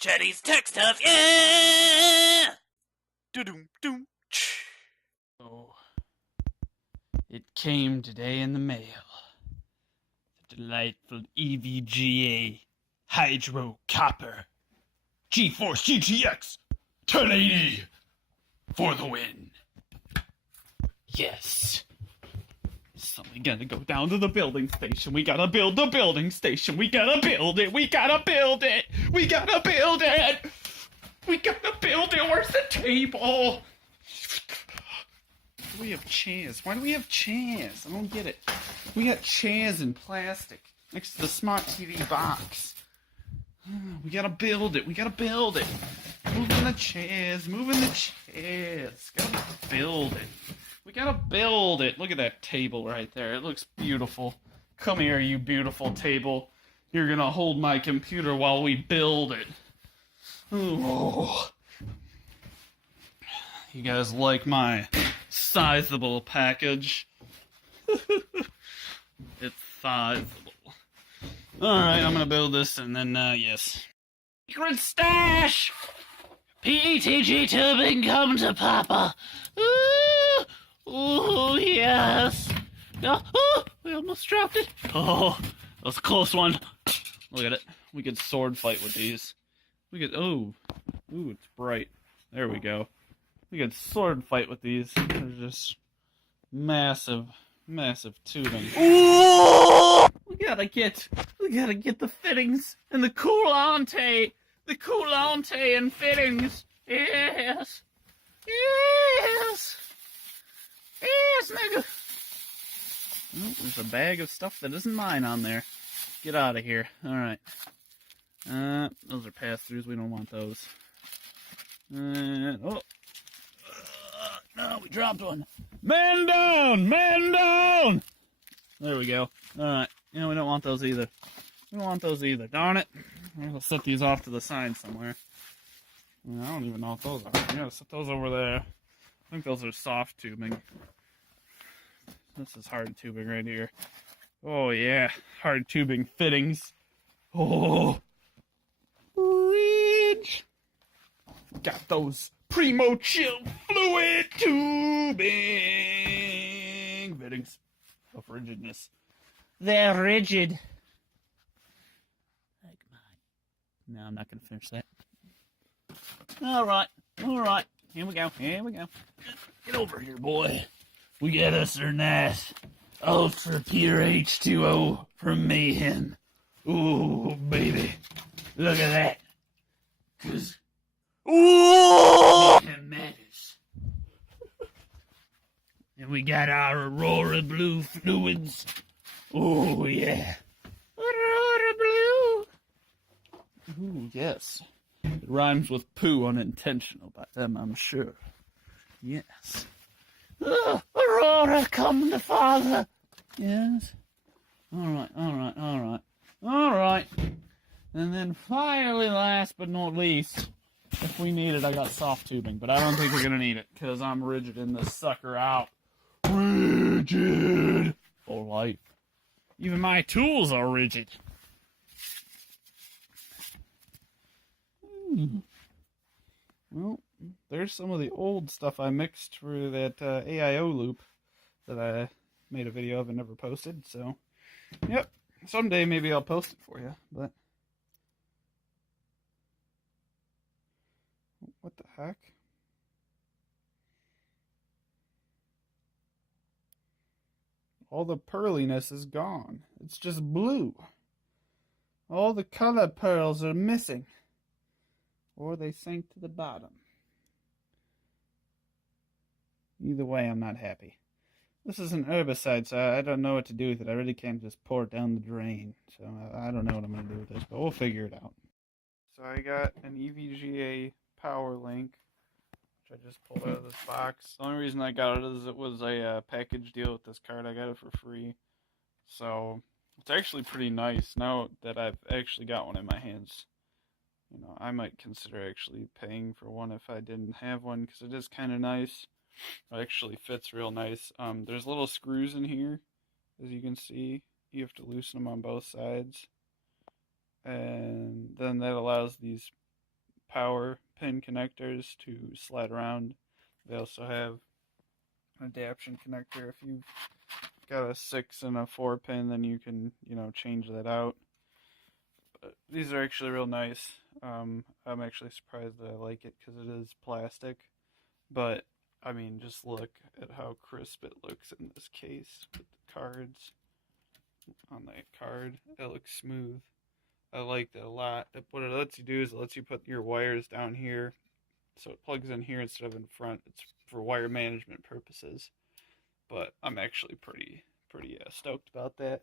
Chatty's tech stuff, yeah! Do-doom-doom. Oh, it came today in the mail. The delightful EVGA Hydro Copper GeForce GTX 1080 for the win. Yes. So we gotta go down to the building station. We gotta build the building station. We gotta build it. We gotta build it. We gotta build it. We gotta build it. Where's the table? Why do we have chairs? Why do we have chairs? I don't get it. We got chairs in plastic next to the smart TV box. We gotta build it. We gotta build it. Moving the chairs. Moving the chairs. Gotta build it. We gotta build it. Look at that table right there. It looks beautiful. Come here, you beautiful table. You're gonna hold my computer while we build it. Ooh. You guys like my sizable package? It's sizable. Alright, I'm gonna build this and then, yes. Secret stash! PETG tubing, come to Papa! Ooh! Ooh, yes! No, oh, we almost dropped it. Oh, that was a close one. Look at it. We could sword fight with these. We could, ooh, it's bright. There we go. We could sword fight with these. They're just massive tubing. Ooh! We gotta get the fittings and the coolante and fittings. Yes, nigga. Oh, there's a bag of stuff that isn't mine on there. Get out of here. Alright. Those are pass-throughs. We don't want those. No, we dropped one. Man down! Man down! There we go. Alright. We don't want those either. We don't want those either. Darn it. We'll set these off to the side somewhere. I don't even know what those are. We gotta set those over there. I think those are soft tubing. This is hard tubing right here. Oh yeah, hard tubing fittings. Oh, bridge. Got those primo chill fluid tubing fittings of rigidness. They're rigid. Like mine. No, I'm not gonna finish that. All right. Here we go. Get over here, boy. We got us a nice ultra pure H2O from Mayhem. Ooh, baby. Look at that. 'Cause, ooh, Mayhem matters. And we got our Aurora Blue fluids. Oh, yeah. Aurora Blue. Ooh, yes. It rhymes with poo unintentional by them, I'm sure. Yes. Aurora, come to father. Yes. Alright. And then finally, last but not least, if we need it, I got soft tubing, but I don't think we're gonna need it, because I'm rigid in this sucker out. Rigid for life. Even my tools are rigid. Well, there's some of the old stuff I mixed for that AIO loop that I made a video of and never posted, so, yep, someday maybe I'll post it for you, but, what the heck? All the pearliness is gone. It's just blue. All the color pearls are missing. Or they sank to the bottom. Either way, I'm not happy. This is an herbicide, so I don't know what to do with it. I really can't just pour it down the drain. So I don't know what I'm going to do with this, but we'll figure it out. So I got an EVGA power link, which I just pulled out of this box. The only reason I got it is it was a package deal with this card. I got it for free. So it's actually pretty nice now that I've actually got one in my hands. You know, I might consider actually paying for one if I didn't have one, because it is kind of nice. It actually fits real nice. There's little screws in here, as you can see. You have to loosen them on both sides. And then that allows these power pin connectors to slide around. They also have an adaptation connector. If you've got a 6 and a 4 pin, then you can, change that out. But these are actually real nice. I'm actually surprised that I like it because it is plastic. But, I mean, just look at how crisp it looks in this case with the cards. On that card, it looks smooth. I like that a lot. What it lets you do is it lets you put your wires down here, so it plugs in here instead of in front. It's for wire management purposes, but I'm actually pretty stoked about that.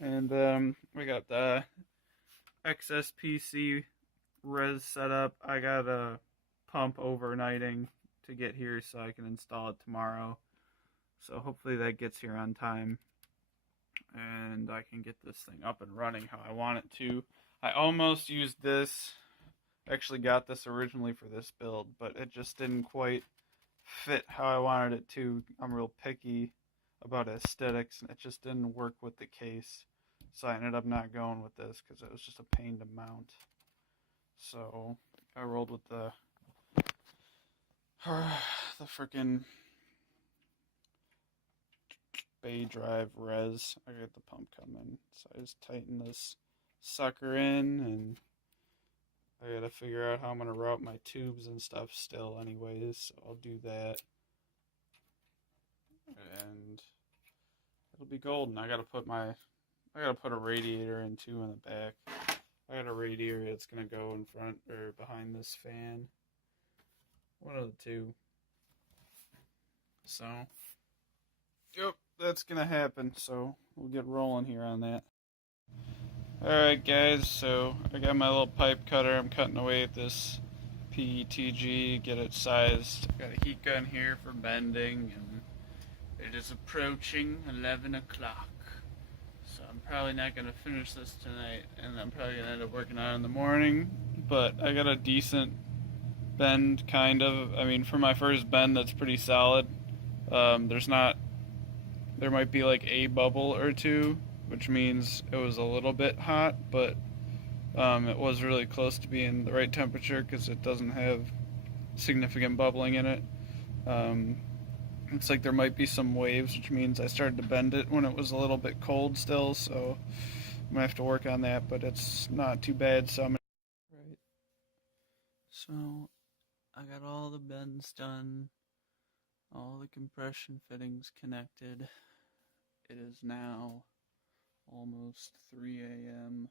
And we got the XSPC res set up. I got a pump overnighting to get here so I can install it tomorrow. So hopefully that gets here on time, and I can get this thing up and running how I want it to. I almost used this, actually got this originally for this build, but it just didn't quite fit how I wanted it to. I'm real picky about aesthetics, and it just didn't work with the case. So I ended up not going with this because it was just a pain to mount. So I rolled with the freaking Bay Drive res. I got the pump coming, so I just tighten this sucker in, and I gotta figure out how I'm gonna route my tubes and stuff still anyways, so I'll do that. And it'll be golden. I gotta put a radiator in too in the back. I got a radiator that's gonna go in front or behind this fan. One of the two. So, yep, that's gonna happen. So we'll get rolling here on that. Alright guys, so I got my little pipe cutter. I'm cutting away at this PETG, get it sized. I got a heat gun here for bending, and it is approaching 11 o'clock. So I'm probably not going to finish this tonight, and I'm probably going to end up working on it in the morning. But I got a decent bend, kind of. I mean, for my first bend, that's pretty solid. There might be like a bubble or two, which means it was a little bit hot, but it was really close to being the right temperature because it doesn't have significant bubbling in it. Looks like there might be some waves, which means I started to bend it when it was a little bit cold still, so I'm gonna have to work on that, but it's not too bad. Right. So I got all the bends done, all the compression fittings connected. It is now almost 3 a.m.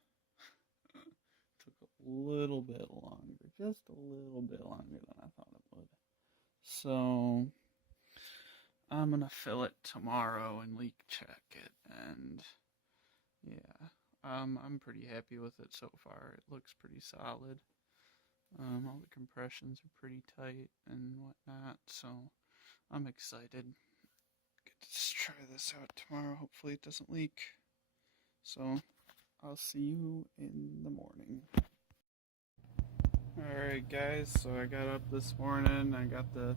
Took a little bit longer, just a little bit longer than I thought it would. So I'm gonna fill it tomorrow and leak check it, and yeah, I'm pretty happy with it so far. It looks pretty solid. All the compressions are pretty tight and whatnot, so I'm excited. Get to just try this out tomorrow. Hopefully it doesn't leak. So I'll see you in the morning. Alright guys, so I got up this morning, I got the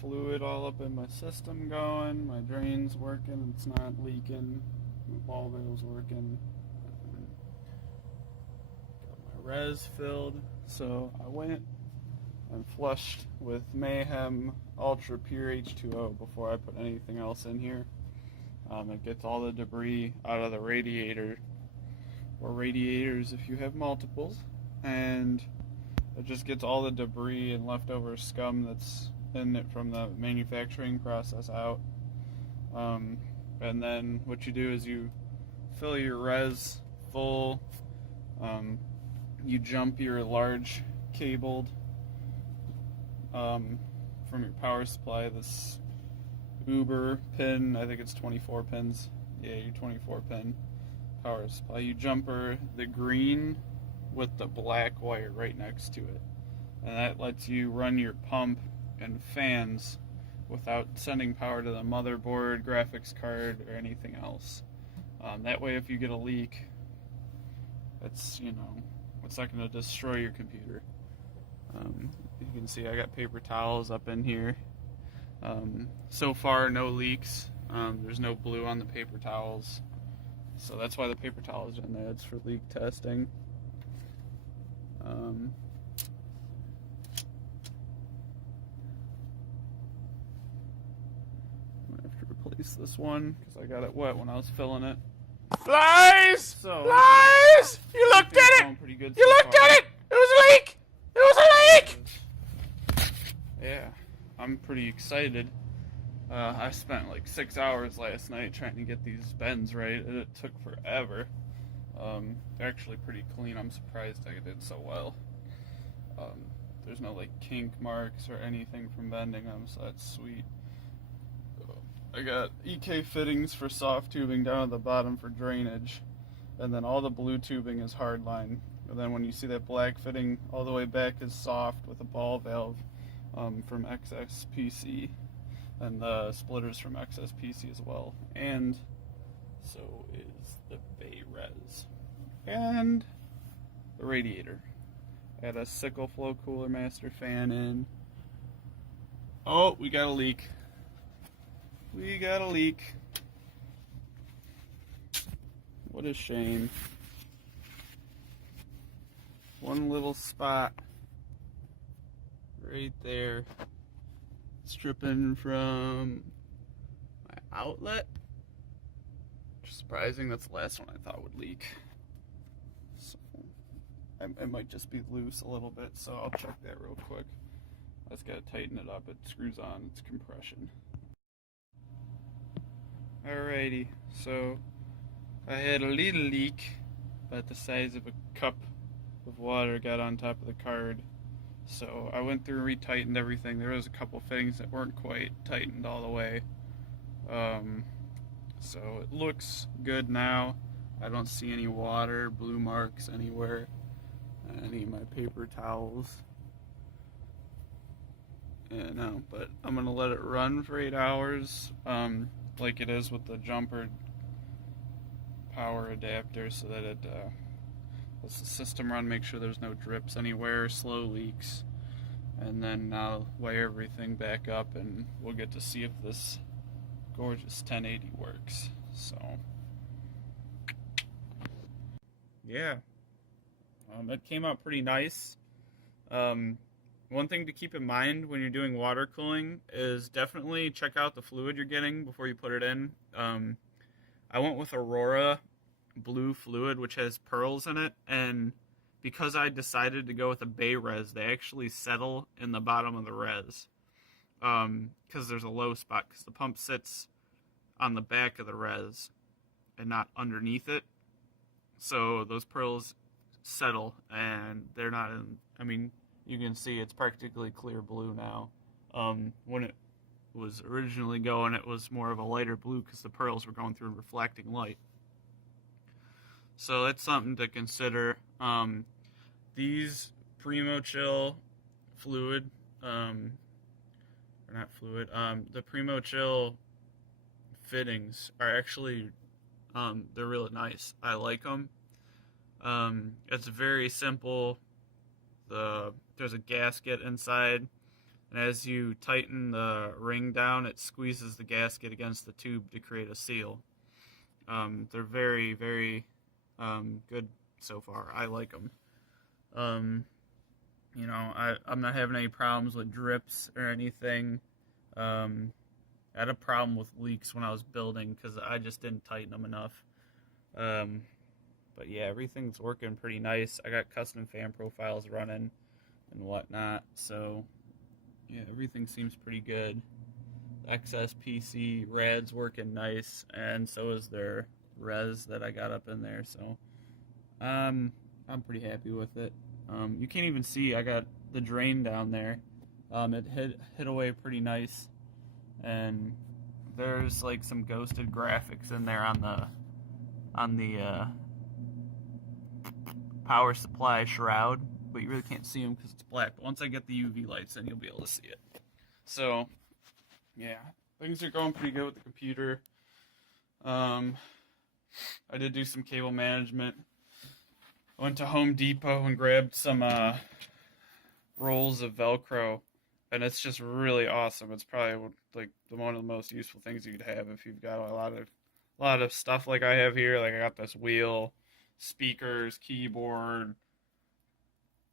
fluid all up in my system going, my drain's working, it's not leaking, my ball valve's working, got my res filled, so I went and flushed with Mayhem Ultra Pure H2O before I put anything else in here. It gets all the debris out of the radiator, or radiators if you have multiples, and it just gets all the debris and leftover scum that's in it from the manufacturing process out. And then what you do is you fill your res full, you jump your large cabled from your power supply, this Uber pin, I think it's 24 pins, yeah, your 24 pin power supply. You jumper the green with the black wire right next to it, and that lets you run your pump and fans without sending power to the motherboard, graphics card, or anything else. That way if you get a leak, it's not going to destroy your computer. You can see I got paper towels up in here. So far no leaks. There's no blue on the paper towels, so that's why the paper towels are in there. It's for leak testing. replace this one because I got it wet when I was filling it. Flies! So, Flies! You looked at it! pretty good You so looked far. at it! It was a leak! It was a leak! Yeah, I'm pretty excited. I spent like 6 hours last night trying to get these bends right, and it took forever. They're actually pretty clean. I'm surprised I did so well. There's no like kink marks or anything from bending them, so that's sweet. I got EK fittings for soft tubing down at the bottom for drainage, and then all the blue tubing is hardline. And then when you see that black fitting all the way back is soft with a ball valve from XSPC, and the splitters from XSPC as well. And so is the Bay Res. And the radiator. I had a Sickle Flow Cooler Master fan in. Oh, we got a leak. We got a leak. What a shame. One little spot right there. It's dripping from my outlet. Which is surprising. That's the last one I thought would leak. So it might just be loose a little bit, so I'll check that real quick. I just gotta tighten it up. It screws on its compression. Alrighty, so I had a little leak about the size of a cup of water got on top of the card. So I went through and retightened everything. There was a couple fittings that weren't quite tightened all the way. So it looks good now. I don't see any water, blue marks anywhere. Any of my paper towels. Yeah, no, but I'm gonna let it run for 8 hours, like it is with the jumper power adapter, so that it lets the system run, make sure there's no drips anywhere, slow leaks, and then I'll wire everything back up, and we'll get to see if this gorgeous 1080 works. So, yeah. It came out pretty nice. One thing to keep in mind when you're doing water cooling is definitely check out the fluid you're getting before you put it in. I went with Aurora blue fluid, which has pearls in it, and because I decided to go with a Bay Res, they actually settle in the bottom of the res. Because there's a low spot, because the pump sits on the back of the res and not underneath it. So those pearls settle, and they're not in, I mean, you can see it's practically clear blue now. When it was originally going, it was more of a lighter blue because the pearls were going through and reflecting light. So that's something to consider. These Primo Chill fluid, or not fluid, the Primo Chill fittings are actually, they're really nice. I like them. It's very simple. There's a gasket inside, and as you tighten the ring down, it squeezes the gasket against the tube to create a seal. They're very, very good so far. I like them. You know, I'm not having any problems with drips or anything. I had a problem with leaks when I was building because I just didn't tighten them enough. But yeah, everything's working pretty nice. I got custom fan profiles running and whatnot, so yeah, everything seems pretty good. XSPC rad's working nice, and so is their res that I got up in there, so I'm pretty happy with it. You can't even see, I got the drain down there. It hit away pretty nice, and there's like some ghosted graphics in there on the power supply shroud, but you really can't see them because it's black. But once I get the UV lights in, you'll be able to see it. So, yeah, things are going pretty good with the computer. I did do some cable management. I went to Home Depot and grabbed some rolls of Velcro, and it's just really awesome. It's probably like one of the most useful things you could have if you've got a lot of stuff like I have here. Like I got this wheel, speakers, keyboard,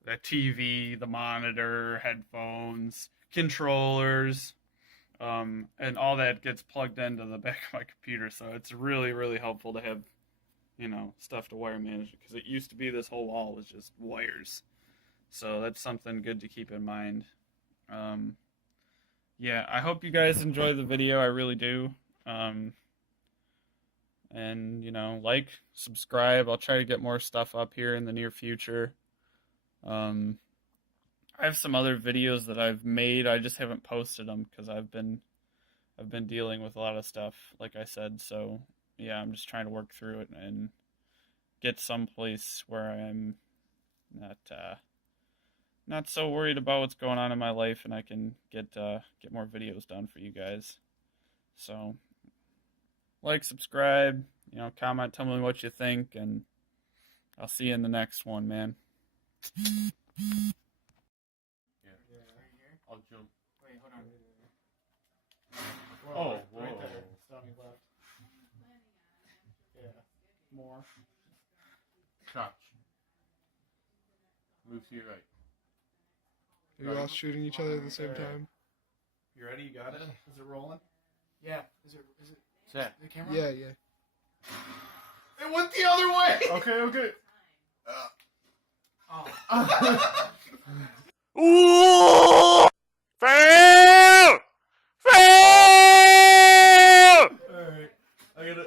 the TV, the monitor, headphones, controllers. And all that gets plugged into the back of my computer, so it's really, really helpful to have, stuff to wire manage, because it used to be this whole wall was just wires. So that's something good to keep in mind. Yeah, I hope you guys enjoy the video. I really do. And, like, subscribe. I'll try to get more stuff up here in the near future. I have some other videos that I've made. I just haven't posted them because I've been dealing with a lot of stuff, like I said. So, yeah, I'm just trying to work through it and get someplace where I'm not so worried about what's going on in my life, and I can get more videos done for you guys. So, like, subscribe, comment, tell me what you think, and I'll see you in the next one, man. I'll jump. Wait, hold on. Oh, whoa. Right there. Stomach left. Yeah. More. Crouch. Move to your right. Are you all shooting each other at the same time? You ready? You got it? Is it rolling? Yeah. Is it Set. the camera? Yeah, yeah. It went the other way! Okay. Oh. Ooh! Fail! Fail! Alright.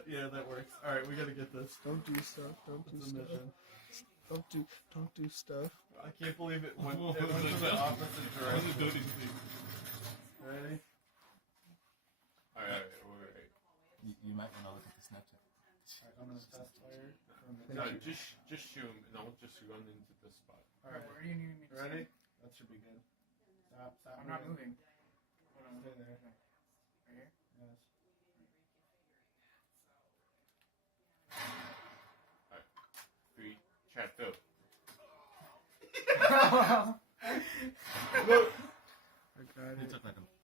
Yeah, that works. Alright, we gotta get this. Don't do stuff. Don't do It's a stuff. mission. Don't do stuff. I can't believe it went to the opposite direction. Ready? Alright. You might want to look at the Snapchat. Alright, I'm gonna test fire. No, just shoot him, and I'll just run into the spot. Alright, where do you need me to Ready? That should be good. Stop. I'm not moving. Hold on. Stay there. Right here? Yes. 3, chat, go. Look,